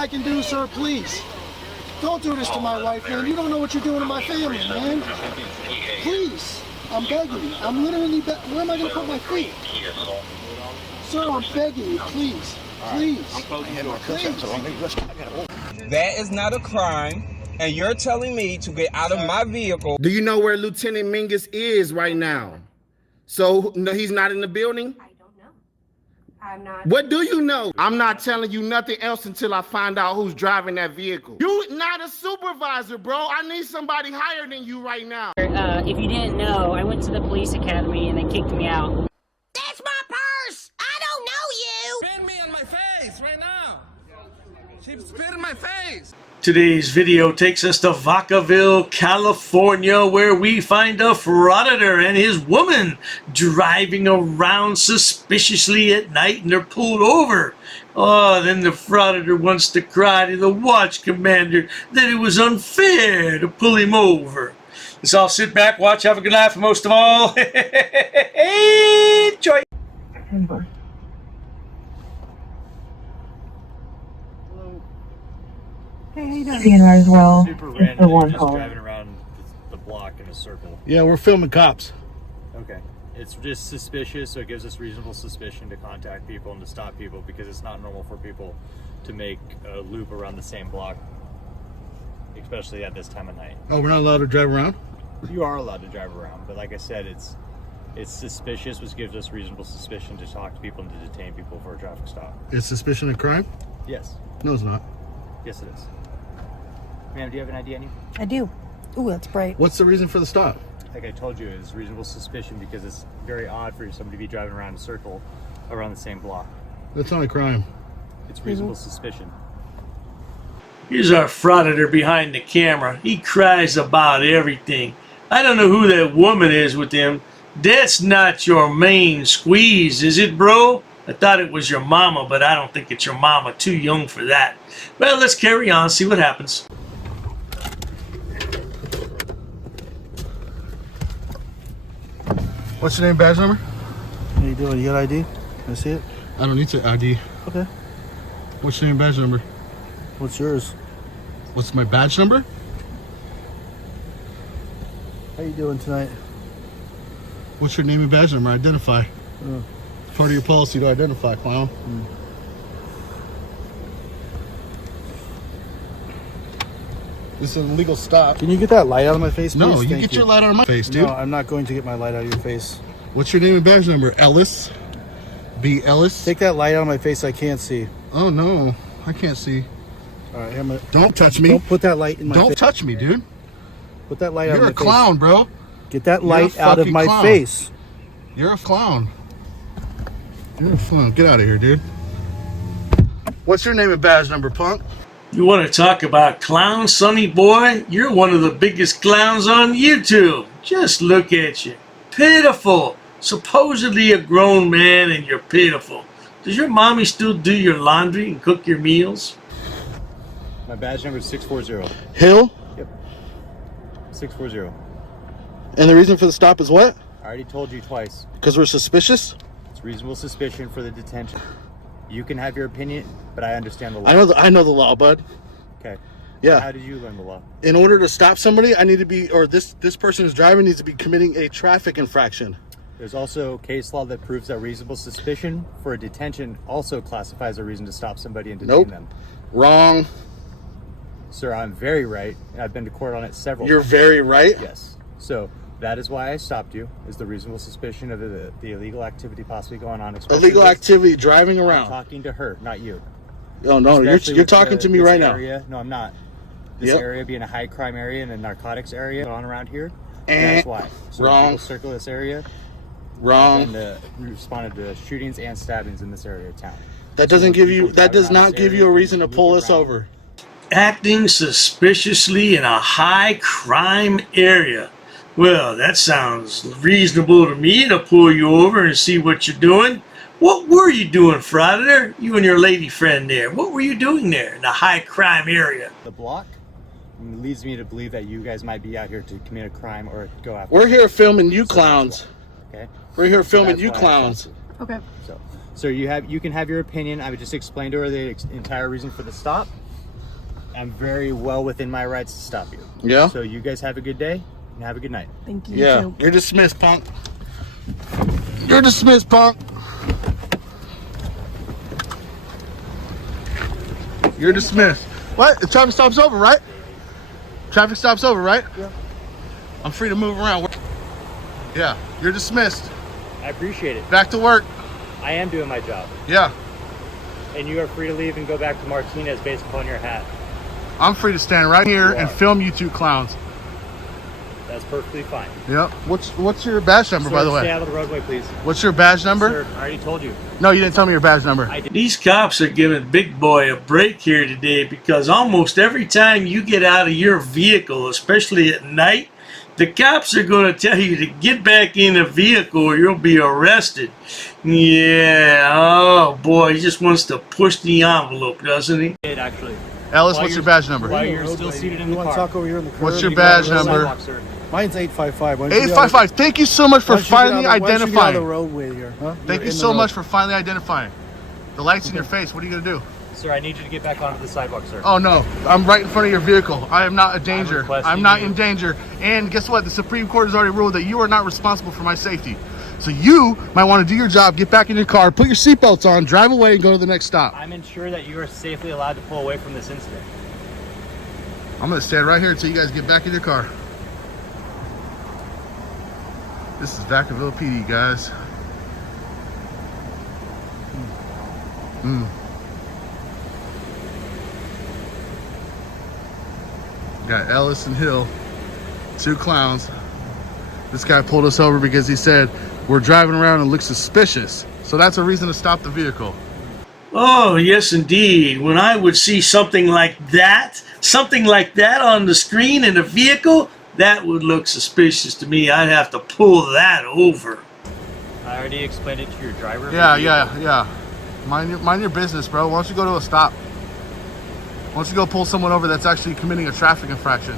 I can do, sir, please. Don't do this to my wife, man. You don't know what you're doing to my family, man. Please. I'm begging you. I'm literally where am I going to put my feet? Sir, I'm begging you, please. Please. Please. That is not a crime, and you're telling me to get out of my vehicle. Do you know where Lieutenant Mingus is right now? So, no, he's not in the building? I don't know. I'm not. What do you know? I'm not telling you nothing else until I find out who's driving that vehicle. You're not a supervisor, bro. I need somebody higher than you right now. If you didn't know, I went to the police academy and they kicked me out. That's my purse! I don't know you! Spit me on my face right now. She spit in my face. Today's video takes us to Vacaville, California, where we find a Frauditor and his woman driving around suspiciously at night, and they're pulled over. Oh, then the Frauditor wants to cry to the watch commander that it was unfair to pull him over. Let's all sit back, watch, have a good laugh, and most of all, enjoy. Hey, how you doing? DNR as well. Super random. The one Just call. driving around the block in a circle. Yeah, we're filming cops. Okay. It's just suspicious, so it gives us reasonable suspicion to contact people and to stop people because it's not normal for people to make a loop around the same block, especially at this time of night. Oh, we're not allowed to drive around? You are allowed to drive around, but like I said, it's suspicious, which gives us reasonable suspicion to talk to people and to detain people for a traffic stop. It's suspicion of crime? Yes. No, it's not. Yes, it is. Ma'am, do you have an ID on you? I do. Ooh, that's bright. What's the reason for the stop? Like I told you, it's reasonable suspicion because it's very odd for somebody to be driving around in a circle around the same block. That's not a crime. It's reasonable suspicion. Here's our Frauditor behind the camera. He cries about everything. I don't know who that woman is with him. That's not your main squeeze, is it, bro? I thought it was your mama, but I don't think it's your mama. Too young for that. Well, let's carry on, see what happens. What's your name, badge number? How you doing? You got ID? Can I see it? I don't need to ID. Okay. What's your name, badge number? What's yours? What's my badge number? How you doing tonight? What's your name and badge number? Identify. Part of your policy to identify, clown. This is an illegal stop. Can you get that light out of my face, please? No, you Thank get your light out of my face, dude. No, I'm not going to get my light out of your face. What's your name and badge number? Ellis. B. Ellis. Take that light out of my face. I can't see. Oh, no. I can't see. All right, I'm gonna... Don't touch me. Don't put that light in my face. Don't touch me, dude. Put that light out of my face. You're a clown, bro. Get that light out of my face. You're a clown. You're a clown. Get out of here, dude. What's your name and badge number, punk? You want to talk about clown, sonny boy? You're one of the biggest clowns on YouTube. Just look at you. Pitiful. Supposedly a grown man and you're pitiful. Does your mommy still do your laundry and cook your meals? My badge number is 640. Hill? Yep. 640. And the reason for the stop is what? I already told you twice. Because we're suspicious? It's reasonable suspicion for the detention. You can have your opinion, but I understand the law. I know the law, bud. Okay. Yeah. How did you learn the law? In order to stop somebody, I need to be, or this person who's driving needs to be committing a traffic infraction. There's also case law that proves that reasonable suspicion for a detention also classifies a reason to stop somebody and detain them. Wrong. Sir, I'm very right, and I've been to court on it several times. You're very right? Yes. So that is why I stopped you, is the reasonable suspicion of the illegal activity possibly going on. Illegal activity, driving around. I'm talking to her, not you. Oh, no, you're talking to me right now. No, I'm not. This area being a high crime area and a narcotics area on around here. That's why. So wrong. People circle this area. Wrong. And responded to shootings and stabbings in this area of town. That doesn't give you. That does not give you a reason to pull us over. Acting suspiciously in a high crime area. Well, that sounds reasonable to me to pull you over and see what you're doing. What were you doing, Frauditor? You and your lady friend there. What were you doing there in a high crime area? The block leads me to believe that you guys might be out here to commit a crime or go after. We're here filming you clowns. Okay. We're here filming you clowns. Okay. So you can have your opinion. I would just explain to her the entire reason for the stop. I'm very well within my rights to stop you. Yeah? So you guys have a good day and have a good night. Thank you. Yeah. too. You're dismissed, punk. You're dismissed, punk. You're dismissed. What? The traffic stop's over, right? Traffic stop's over, right? Yeah. I'm free to move around. Yeah. You're dismissed. I appreciate it. Back to work. I am doing my job. Yeah. And you are free to leave and go back to Martinez based upon your hat. I'm free to stand right here You and are. film you two clowns. That's perfectly fine. Yep. What's your badge number, Sir, by the way? stay out of the roadway, please. What's your badge number? Sir, I already told you. No, you didn't tell me your badge number. I did. These cops are giving Big Boy a break here today because almost every time you get out of your vehicle, especially at night, the cops are going to tell you to get back in the vehicle or you'll be arrested. Yeah, oh boy, he just wants to push the envelope, doesn't he? Did actually. Ellis, While what's your you're- badge number? While you're still seated in You the want to car. talk over here in the curb? What's your You go on badge the number? sidewalk, sir. Mine's 855. Why don't you get out of- 855. Thank you so much for why don't you get out finally of- why don't you get out of the identifying. roadway here, huh? Thank You're you in the so road. much for finally identifying. The light's in your face. What are you going to do? Sir, I need you to get back onto the sidewalk, sir. Oh, no. I'm right in front of your vehicle. I am not a danger. requesting I'm not you- in danger. And guess what? The Supreme Court has already ruled that you are not responsible for my safety. So you might want to do your job, get back in your car, put your seatbelts on, drive away, and go to the next stop. I'm ensure that you are safely allowed to pull away from this incident. I'm going to stand right here until you guys get back in your car. This is Vacaville PD, guys. Got Ellis and Hill, two clowns. This guy pulled us over because he said we're driving around and look suspicious. So that's a reason to stop the vehicle. Oh, yes, indeed. When I would see something like that on the screen in a vehicle, that would look suspicious to me. I'd have to pull that over. I already explained it to your driver. Yeah. Mind your business, bro. Why don't you go to a stop? Why don't you go pull someone over that's actually committing a traffic infraction?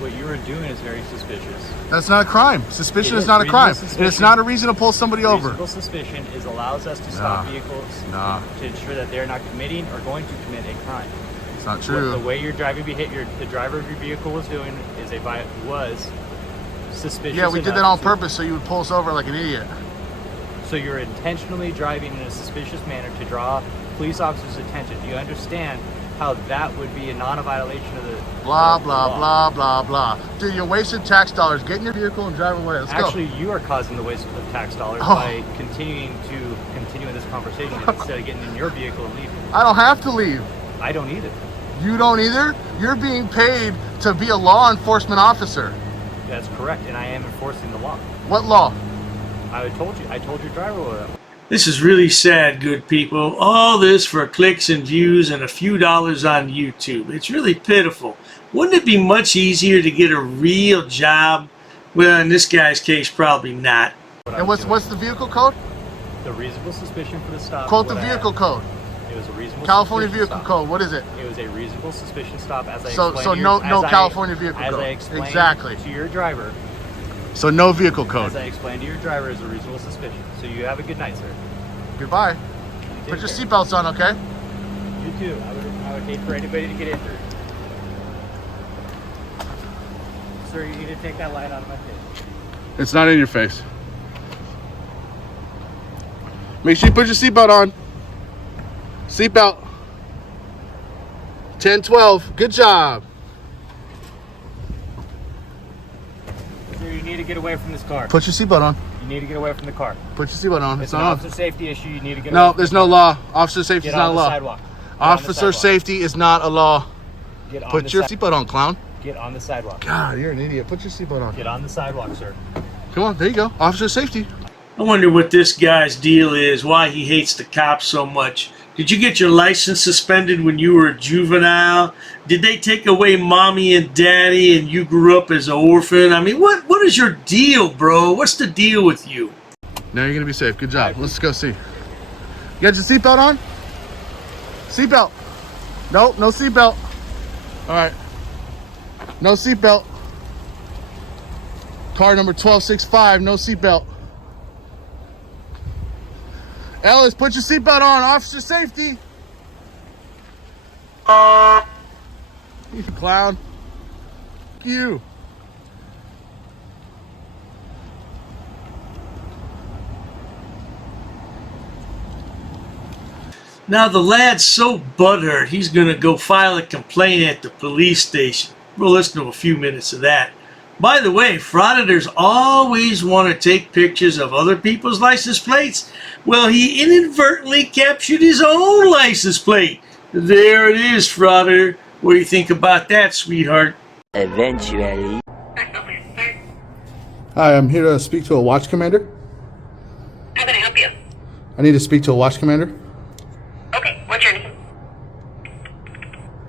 What you are doing is very suspicious. That's not a crime. Suspicion It is is not a crime. reasonable And it's suspicion. not a reason to pull somebody over. Reasonable suspicion allows us to stop Nah. vehicles Nah, to ensure that they're not committing or going to commit a crime. it's not What true. the way you're driving, the driver of your vehicle was doing was suspicious. Yeah, we did that on purpose so you would pull us over like an idiot. So you're intentionally driving in a suspicious manner to draw police officers' attention. Do you understand how that would be a non-violation of the Blah, of the blah, law? blah, blah, blah. Dude, you're wasting tax dollars. Get in your vehicle and drive away. Let's Actually, you are causing the waste of tax dollars Oh. by continue this conversation instead of getting in your vehicle and leaving. go. I don't have to leave. I don't either. You don't either? You're being paid to be a law enforcement officer. That's correct, and I am enforcing the law. What law? I told your driver that. This is really sad, good people. All this for clicks and views and a few dollars on YouTube. It's really pitiful. Wouldn't it be much easier to get a real job? Well, in this guy's case, probably not. And what's the vehicle code? The reasonable suspicion for the stop. Quote the what I vehicle had. code. It was a reasonable California suspicion vehicle stop. code. What is it? It was a reasonable suspicion stop, as I So explained. so to no your, as California vehicle as code. I explained Exactly. to your driver. So no vehicle code. As I explained to your driver, is a reasonable suspicion. So you have a good night, sir. Goodbye. You Put your take care. seatbelts on, okay? You too. I would hate for anybody to get injured. Sir, you need to take that light out of my face. It's not in your face. Make sure you put your seatbelt on. Seatbelt. 10-12. Good job. Sir, you need to get away from this car. Put your seatbelt on. You need to get away from the car. Put your seatbelt on. It's It's an not on. officer safety issue. You need to get away No, from there's the no car. law. Officer safety is Get not a on the law. sidewalk. Get on the Officer sidewalk. safety is not a law. Get on Put the your si- seatbelt on, clown. Get on the sidewalk. God, you're an idiot. Put your seatbelt on. Get on the sidewalk, sir. Come on, there you go. Officer safety. I wonder what this guy's deal is, why he hates the cops so much. Did you get your license suspended when you were a juvenile? Did they take away mommy and daddy and you grew up as an orphan? I mean, what is your deal, bro? What's the deal with you? Now you're going to be safe. Good job. Let's go see. You got your seatbelt on? Seatbelt. Nope, no seatbelt. All right. No seatbelt. Car number 1265, no seatbelt. Ellis, put your seatbelt on. Officer safety. You clown. You. Now the lad's so butthurt, he's going to go file a complaint at the police station. We'll listen to a few minutes of that. By the way, frauditors always want to take pictures of other people's license plates. Well, he inadvertently captured his own license plate. There it is, frauditor. What do you think about that, sweetheart? Eventually. Hi, I'm here to speak to a watch commander. How can I help you? I need to speak to a watch commander. Okay, what's your name?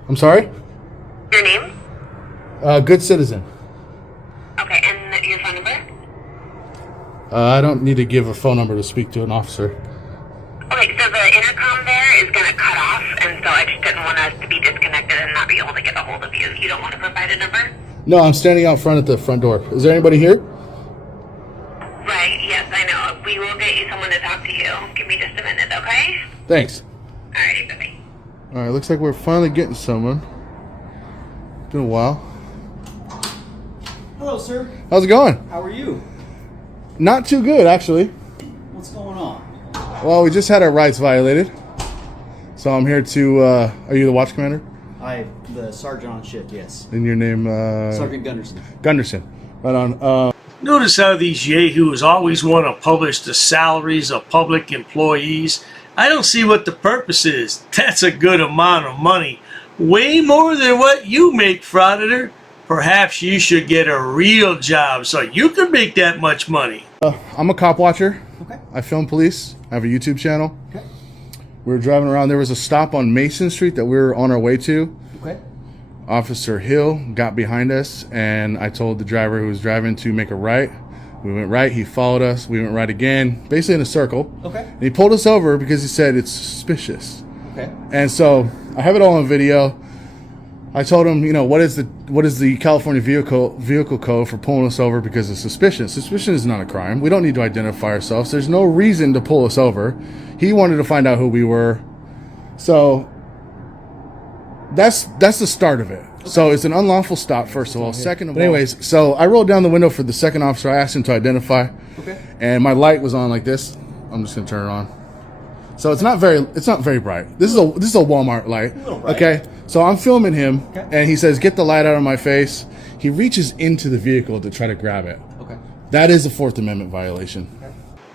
I'm sorry? Your name? Good citizen. Okay, and your phone number? I don't need to give a phone number to speak to an officer. Okay, so the intercom there is going to cut off, and so I just didn't want us to be disconnected and not be able to get a hold of you. You don't want to provide a number? No, I'm standing out front at the front door. Is there anybody here? Right, yes, I know. We will get you someone to talk to you. Give me just a minute, okay? Thanks. Alrighty, bye-bye. All right, looks like we're finally getting someone. Been a while. Hello, sir. How's it going? How are you? Not too good, actually. What's going on? Well, we just had our rights violated. So I'm here to, are you the watch commander? I'm the sergeant on shift, yes. And your name, Sergeant Gunderson. Gunderson. Right on. Notice how these yahoos always want to publish the salaries of public employees. I don't see what the purpose is. That's a good amount of money. Way more than what you make, frauditor. Perhaps you should get a real job so you can make that much money. I'm a cop watcher. Okay. I film police. I have a YouTube channel. Okay. We were driving around. There was a stop on Mason Street that we were on our way to. Okay. Officer Hill got behind us, and I told the driver who was driving to make a right. We went right. He followed us. We went right again, basically in a circle. Okay. And he pulled us over because he said it's suspicious. Okay. And so I have it all on video. I told him, you know, what is the California vehicle code for pulling us over because of suspicion? Suspicion is not a crime. We don't need to identify ourselves. There's no reason to pull us over. He wanted to find out who we were. So that's the start of it. Okay. So it's an unlawful stop, first of all. Second of all, anyways, so I rolled down the window for the second officer. I asked him to identify. Okay. And my light was on like this. I'm just gonna turn it on. So it's not very bright. This is a Walmart light. Okay. So I'm filming him, and he says, "Get the light out of my face." He reaches into the vehicle to try to grab it. Okay. That is a Fourth Amendment violation. Okay.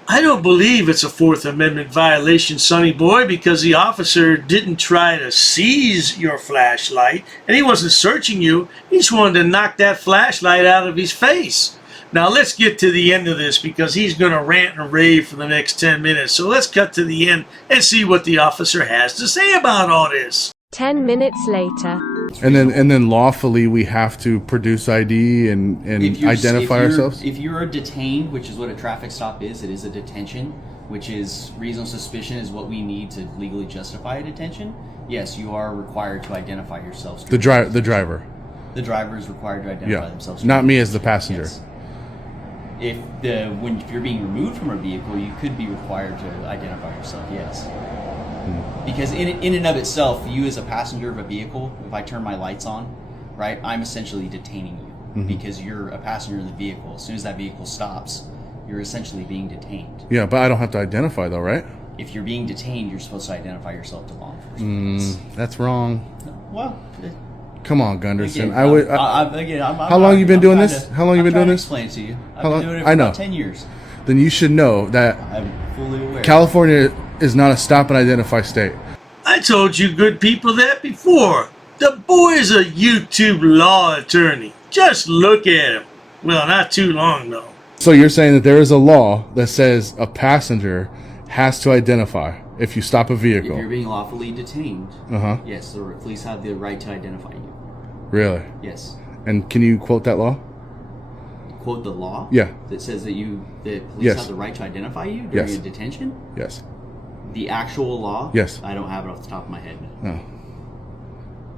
I don't believe it's a Fourth Amendment violation, sonny boy, because the officer didn't try to seize your flashlight, and he wasn't searching you. He just wanted to knock that flashlight out of his face. Now let's get to the end of this because he's going to rant and rave for the next 10 minutes. So let's cut to the end and see what the officer has to say about all this. 10 minutes later. And then lawfully we have to produce ID and identify ourselves? If you're detained, which is what a traffic stop is, it is a detention, which is reasonable suspicion is what we need to legally justify a detention. Yes, you are required to identify yourselves. The driver. The driver is required to identify themselves. Not me as the passenger. Yes. If you're being removed from a vehicle, you could be required to identify yourself. Yes. Because in and of itself, you as a passenger of a vehicle, if I turn my lights on, right, I'm essentially detaining you because you're a passenger in the vehicle. As soon as that vehicle stops, you're essentially being detained. Yeah, but I don't have to identify though, right? If you're being detained, you're supposed to identify yourself to law enforcement. That's wrong. Well, come on, Gunderson. How long you been doing this? How long you been doing this? Explain to you. I've been doing it for about 10 years. Then you should know that I'm fully aware. California is not a stop and identify state. I told you good people that before. The boy's a YouTube law attorney. Just look at him. Well, not too long though. So you're saying that there is a law that says a passenger has to identify if you stop a vehicle. If you're being lawfully detained, yes, the police have the right to identify you. Really? Yes. And can you quote that law? Quote the law? Yeah. That says that police have the right to identify you during a detention? Yes. The actual law? Yes. I don't have it off the top of my head. No.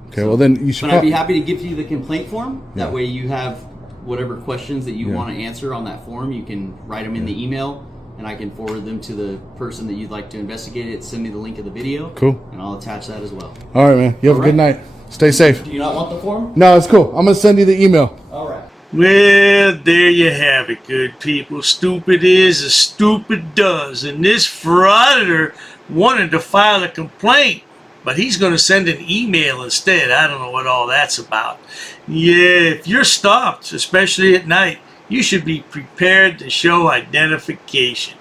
Okay, well then you should... But I'd be happy to give you the complaint form. That way you have whatever questions that you want to answer on that form. You can write them in the email, and I can forward them to the person that you'd like to investigate it. Send me the link of the video. Cool. And I'll attach that as well. All right, man. You have a good night. Stay safe. Do you not want the form? No, it's cool. I'm gonna send you the email. All right. Well, there you have it, good people. Stupid is as stupid does. And this Frauditor wanted to file a complaint, but he's going to send an email instead. I don't know what all that's about. Yeah, if you're stopped, especially at night, you should be prepared to show identification.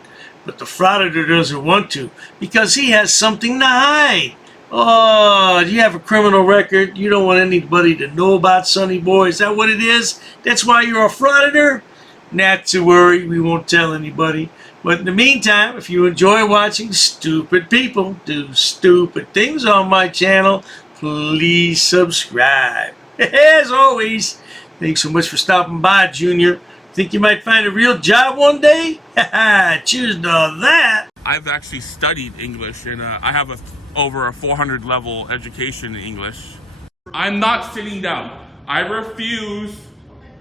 But the Frauditor doesn't want to because he has something to hide. Oh, you have a criminal record. You don't want anybody to know about, Sonny boy. Is that what it is? That's why you're a Frauditor? Not to worry. We won't tell anybody. But in the meantime, if you enjoy watching stupid people do stupid things on my channel, please subscribe. As always, thanks so much for stopping by, Junior. Think you might find a real job one day? Cheers to that. I've actually studied English, and I have over a 400 level education in English. I'm not sitting down. I refuse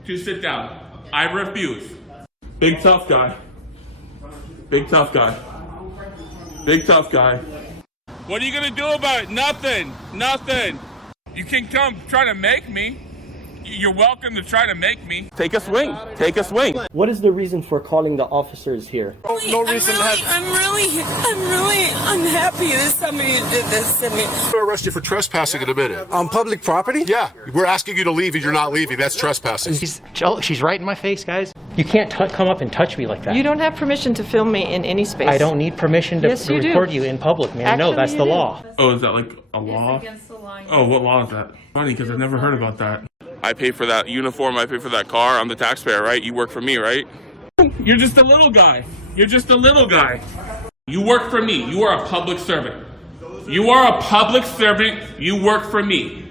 to sit down. I refuse. Big tough guy. Big tough guy. Big tough guy. What are you gonna do about it? Nothing. Nothing. You can come try to make me. You're welcome to try to make me. Take a swing. Take a swing. What is the reason for calling the officers here? No reason. I'm really unhappy that somebody did this to me. We'll arrest you for trespassing in a minute. On public property? Yeah, we're asking you to leave and you're not leaving. That's trespassing. She's right in my face, guys. You can't come up and touch me like that. You don't have permission to film me in any space. I don't need permission to Yes, you do. record you in public, man. Actually, no, that's you the do. law. Oh, is that like a law? Against the law. Oh, what law is that? Funny, because I've never heard about that. I pay for that uniform, I pay for that car, I'm the taxpayer, right? You work for me, right? You're just a little guy. You're just a little guy. You work for me. You are a public servant. You are a public servant. You work for me.